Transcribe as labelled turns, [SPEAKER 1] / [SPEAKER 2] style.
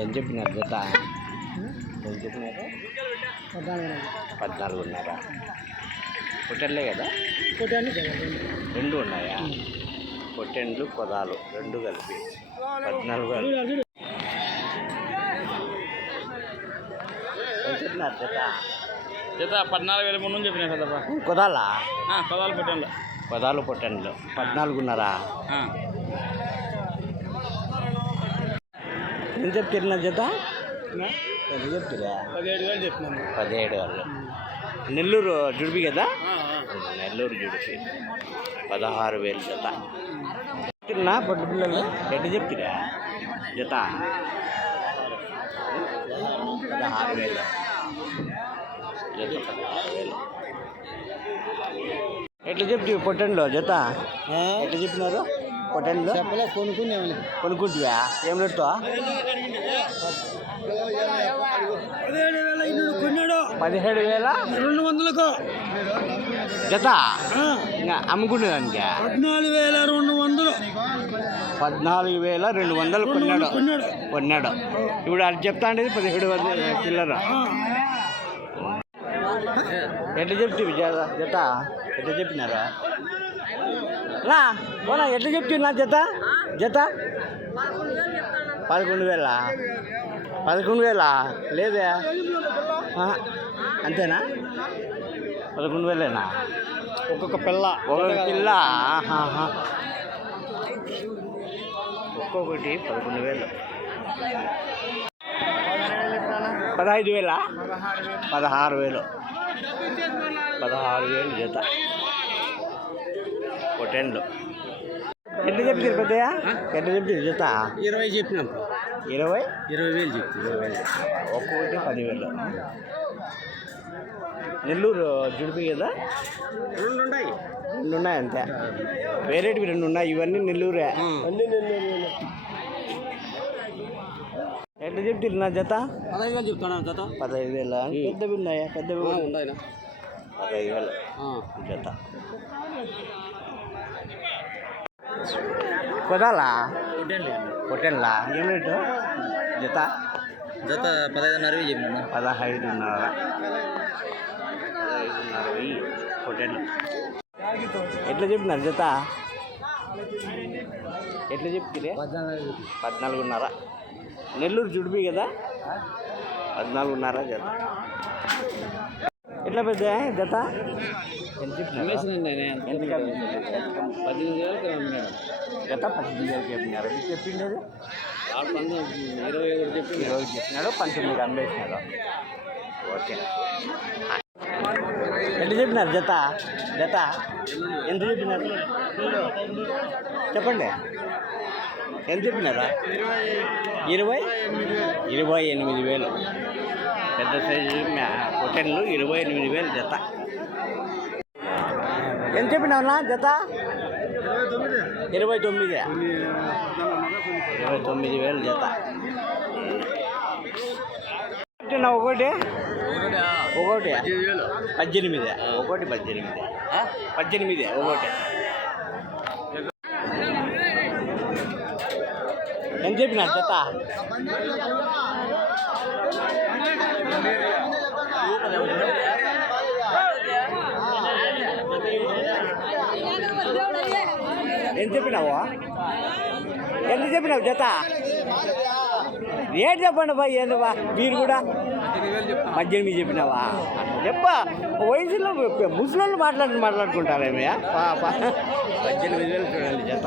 [SPEAKER 1] ఎంత చెప్పినారు జత ఎంత చెప్పినారు? పద్నాలుగున్నర. పొట్టెళ్ళే కదా? రెండు ఉన్నాయా? పొట్టెండ్లు పొదాలు రెండు కలిపి. పద్నాలుగు కలిపి. చెప్పినారు జత
[SPEAKER 2] జత పద్నాలుగు వేల ముందు చెప్పినా కదప్పా
[SPEAKER 1] కుదాలా?
[SPEAKER 2] పదాలు పెట్టండి
[SPEAKER 1] పదాలు పొట్టెండ్లు. పద్నాలుగున్నరా. ఎంత చెప్తున్నా జత ఎంత చెప్తురా
[SPEAKER 2] పదిహేడు వేలు చెప్తున్నాను
[SPEAKER 1] పదిహేడు వాళ్ళు నెల్లూరు జుడిపి కదా నెల్లూరు జుడిపి పదహారు వేలు జత చెప్తున్నా పొట్టు పిల్లలు ఎట్లా చెప్తురా జత పదహారు వేలు జత పదహారు వేలు ఎట్లా చెప్తివి పొట్టంలో జత ఎట్లా చెప్పినారు పొట్టంలో
[SPEAKER 2] చెప్పలే కొనుక్కునే
[SPEAKER 1] కొనుక్కుంటువా? ఏం రేటుతో
[SPEAKER 2] పదిహేడు వేల ఐదు కొన్నాడు
[SPEAKER 1] పదిహేడు వేల
[SPEAKER 2] రెండు వందలకు.
[SPEAKER 1] జత? ఇంకా అమ్ముకునేదానికి?
[SPEAKER 2] పద్నాలుగు వేల రెండు వందలు.
[SPEAKER 1] పద్నాలుగు వేల రెండు వందలు కొన్నాడు.
[SPEAKER 2] కొన్నాడు.
[SPEAKER 1] కొన్నాడు. ఇప్పుడు అది చెప్తా ఉండేది పదిహేడు వందల చిల్లర. ఎట్లా చెప్తివి జత జత? ఎట్లా చెప్పినారా? నా పోనా ఎట్లా చెప్తున్నా జత? జత? పదకొండు వేల? పదకొండు వేల? లేదే. అంతేనా? పదకొండు వేలేనా?
[SPEAKER 2] ఒక్కొక్క పిల్ల.
[SPEAKER 1] ఒక పిల్ల. ఒక్కొక్కటి పదకొండు వేలు. పదహైదు వేల? పదహారు వేలు. పదహారు వేలు జత. పొటెండ్లు ఎట్లా చెప్తారు పెద్దయ్య? ఎట్లా చెప్తారు జత
[SPEAKER 2] ఇరవై చెప్పినాం
[SPEAKER 1] ఇరవై?
[SPEAKER 2] ఇరవై వేలు చెప్తాం
[SPEAKER 1] ఇరవై వేలు. ఒక్కొక్కటి పదివేలు. నెల్లూరు జుడిపి కదా?
[SPEAKER 2] రెండు ఉన్నాయి
[SPEAKER 1] రెండు ఉన్నాయి అంతే. వేరేటివి రెండు ఉన్నాయి ఇవన్నీ నెల్లూరే.
[SPEAKER 2] అన్ని నెల్లూరు
[SPEAKER 1] ఎట్లా చెప్తారు నా జత?
[SPEAKER 2] పదహైదు వేలు చెప్తాను జత?
[SPEAKER 1] పదహైదు వేల? పెద్దవి ఉన్నాయా? పెద్దవి
[SPEAKER 2] ఉన్నాయి?
[SPEAKER 1] పదహైదు వేలు జత. కొదాలా పొట్టెల్లా ఏం రేటు? జత?
[SPEAKER 2] జత పదహైదున్నర చెప్పినా
[SPEAKER 1] పదహైదున్నర. పదహైదున్నర వెయ్యి పొట్టెళ్ళు ఎట్లా చెప్పినారు జత? ఎట్లా చెప్తిరే పద్నాలుగున్నర. నెల్లూరు జుడిపి కదా? పద్నాలుగున్నర జత. ఎట్లా పెద్ద జత? ఎంత చెప్పినారు ఎంత కమ్మించారు?
[SPEAKER 2] పద్దెనిమిది వేలకు అమ్మాడు
[SPEAKER 1] జత పద్దెనిమిది వేలు చెప్పినారు మీకు చెప్పిండేది
[SPEAKER 2] ఆరు ఇరవై ఐదు చెప్పి
[SPEAKER 1] ఇరవై చెప్పినాడు పంతొమ్మిది అమ్మేసినాడు ఓకే ఎంత చెప్పినారు జత జత ఎంత చెప్పినారు చెప్పండి. ఎంత చెప్పినారా? ఇరవై? ఇరవై ఎనిమిది వేలు. పెద్ద సైజు మ్యా- పొట్టెన్లు ఇరవై ఎనిమిది వేలు జత. ఎంత చెప్పినావునా జత ఇరవై తొమ్మిది ఇరవై తొమ్మిది వేలు జత చెప్తున్నా ఒకటి ఒకటి పద్దెనిమిది ఒకటి పద్దెనిమిది ఆ? పద్దెనిమిది ఒకటి ఎంత చెప్పినా జత ఎంత చెప్పినావా? ఎంత చెప్పినావు జత? రేట్ చెప్పండి బా ఏంది బా? మీరు కూడా? పద్దెనిమిది చెప్పినావా? అట్లా చెప్ప. వయసులో ముసలి మాట్లాడి మాట్లాడుకుంటారేమయ్యా? పాప పద్దెనిమిది వేలు చూడండి జత.